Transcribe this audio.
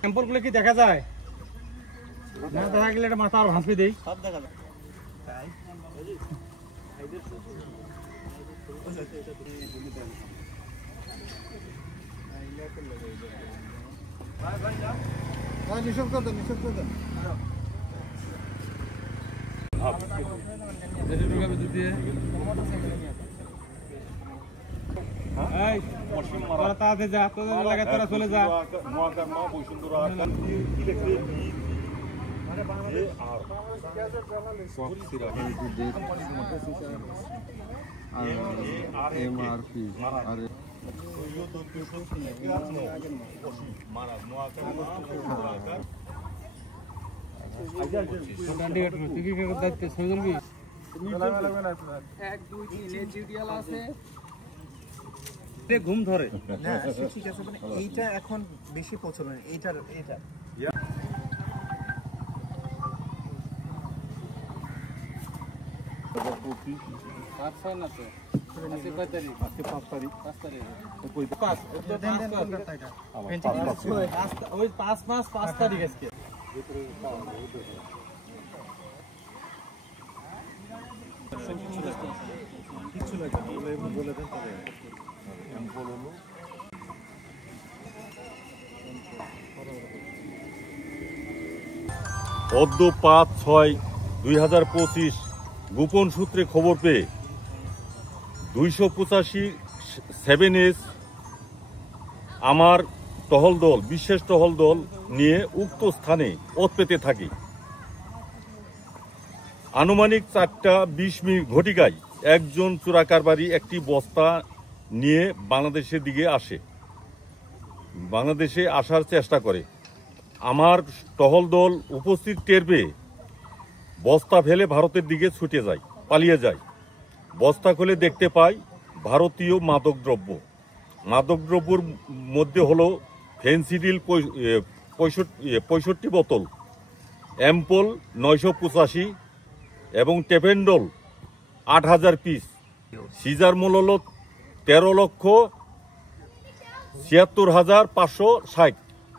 Sample গুলো কি দেখা যায়? না দেখা গেলে এটা মাথা আর ভাঁজবে দেই, সব দেখা যায়। নিষেধ করে দেন, নিষেধ করে দেন। যা তোদের এলাকায় তোরা চলে যা। ঘুম ধরে না, ঠিক আছে, মানে এইটা এখন বেশি প্রচলন, এইটার এটা পদ্ম ৫/৬/২০২৫ গোপন সূত্রে খবর পেয়ে ২৮৫ 7S আমার টহল দল, বিশেষ টহল দল নিয়ে উক্ত স্থানে পথ পেতে থাকি। আনুমানিক ৪:২০ ঘটিকায় একজন চোরাকারবারি একটি বস্তা নিয়ে বাংলাদেশের দিকে আসে, বাংলাদেশে আসার চেষ্টা করে। আমার টহল দল উপস্থিত টের পেয়ে বস্তা ফেলে ভারতের দিকে ছুটে যায়, পালিয়ে যায়। বস্তা খুলে দেখতে পাই ভারতীয় মাদকদ্রব্য। মাদকদ্রব্যের মধ্যে হলো ফেন্সিডিল 65 বোতল, অ্যাম্পল 985 এবং টেপেন্ডল 8000 পিস। সিজার মূল্য হল 13,76,560।